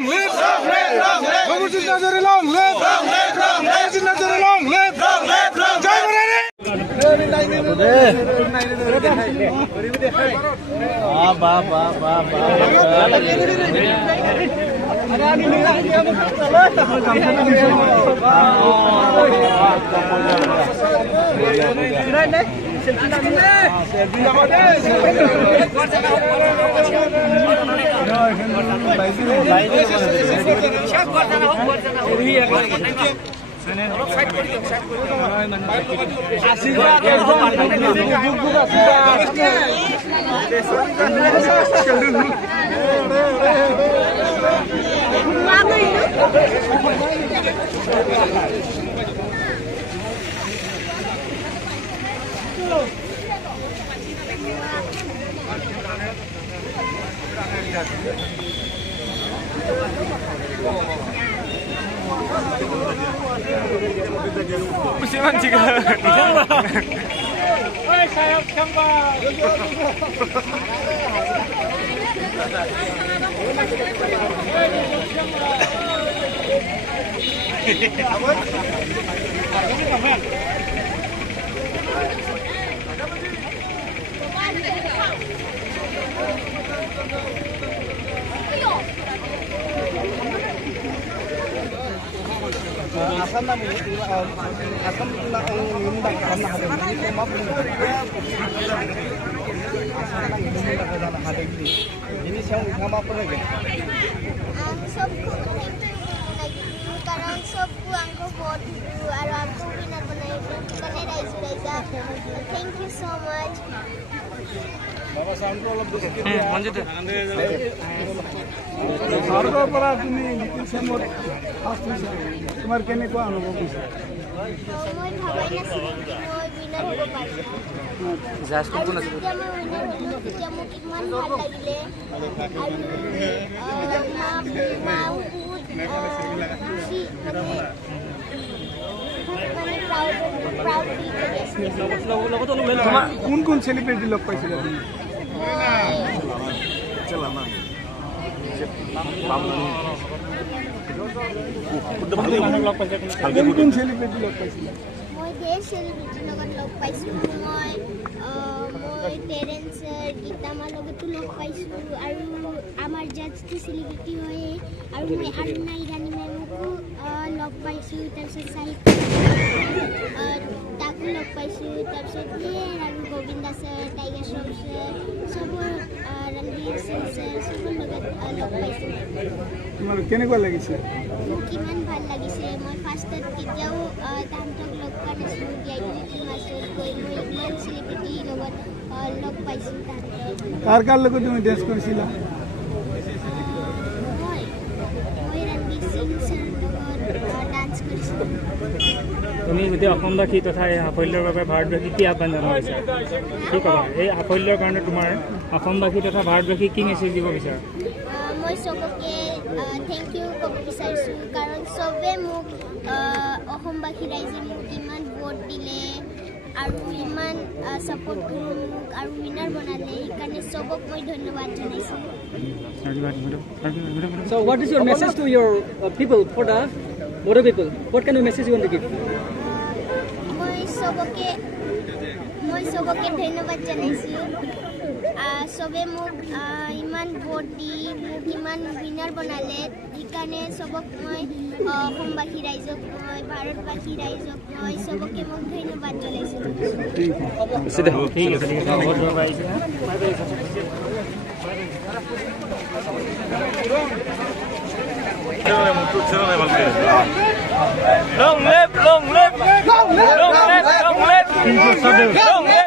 long live! Babujit Nazare long live! Babujit Nazare long live! Jai Morani! Musiman juga. Woi, sayap kembang. Asam na ngundang karena ada ini tema ada ini. Ini siang nama apa lagi? सबको कारण सबको हमको बहुत और हमको winner बनाने राइस राइसा थैंक यू सो मच बाबा साउंड को অলপ বেশি মঞ্জিত স্বৰ্গৰ পৰা তুমি নিখিল চেমৰ ফাৰ্ষ্ট হৈছে তোমাৰ কেনেকুৱা অনুভৱ হৈছে মই ভাবাই নাছিলোঁ মই विनर হ'ব পাৰিম জাজ কোন আছিল যেতিয়া মই विनर হ'লো তেতিয়া মোক ইমান ভাল লাগিলে আৰু খুশি কোন চেলিব্ৰিটি লগ পাইছিলা তুমি কোন চেলিব্ৰিটি লগ পাইছিলা মই ধেৰ চেলিব্ৰিটিৰ লগত লগ পাইছোঁ মই পেৰেণ্টছ গীতামাৰ লগতো লগ পাইছোঁ আৰু আমাৰ জাজটো চেলিব্ৰিটি হয় আৰু মই আৰুণা ইৰাণী মেমকো লগ পাইছোঁ তাৰপিছত চাহিত্য তাকো লগ পাইছোঁ তাৰপিছত আৰু Govinda sir tiger Shroff sir চবৰ ৰণবীৰ সিং ছাৰ চবৰ লগত লগ পাইছোঁ তোমাৰ কেনেকুৱা লাগিছে মোক ইমান ভাল লাগিছে মই ফাৰ্ষ্টত কেতিয়াও তাহাঁতক লগ পোৱা নাছিলোঁ গ্ৰেজুৱেটৰ মাছত গৈ মই ইমান চেলিব্ৰিটিৰ লগত লগ পাইছোঁ তাহাঁতক কাৰ লগত তুমি ডেন্স কৰিছিলা মই ৰণবীৰ সিং ছাৰৰ লগত ডান্স কৰিছিলোঁ তুমি যদি অসমবাসী তথা এই সাফল্যৰ বাবে ভাৰতবাসীক কি আহ্বান জনাব বিচাৰা কি ক'বা এই সাফল্যৰ কাৰণে তোমাৰ অসমবাসী তথা ভাৰতবাসীক কি মেছেজ দিব বিচাৰা মই চবকে থেংক ইউ ক'ব বিচাৰিছোঁ কাৰণ চবে মোক অসমবাসী ৰাইজে মোক ইমান ভোট দিলে আৰু ইমান ছাপোৰ্ট কৰিলে মোক আৰু উইনাৰ বনালে সেইকাৰণে চবক মই ধন্যবাদ জনাইছোঁ So what is your message to your people, for the Bodo people? What kind of message you want to give? মই চবকে ধন্যবাদ জনাইছোঁ চবে মোক ইমান ভোট দি মোক ইমান উইনাৰ বনালে সেইকাৰণে চবক মই অসমবাসী ৰাইজক মই ভাৰতবাসী ৰাইজক মই চবকে মোক ধন্যবাদ জনাইছোঁ ঠিক আছে বহুত ধন্যবাদ আহিছে Long live, long live, long live, long live, long live.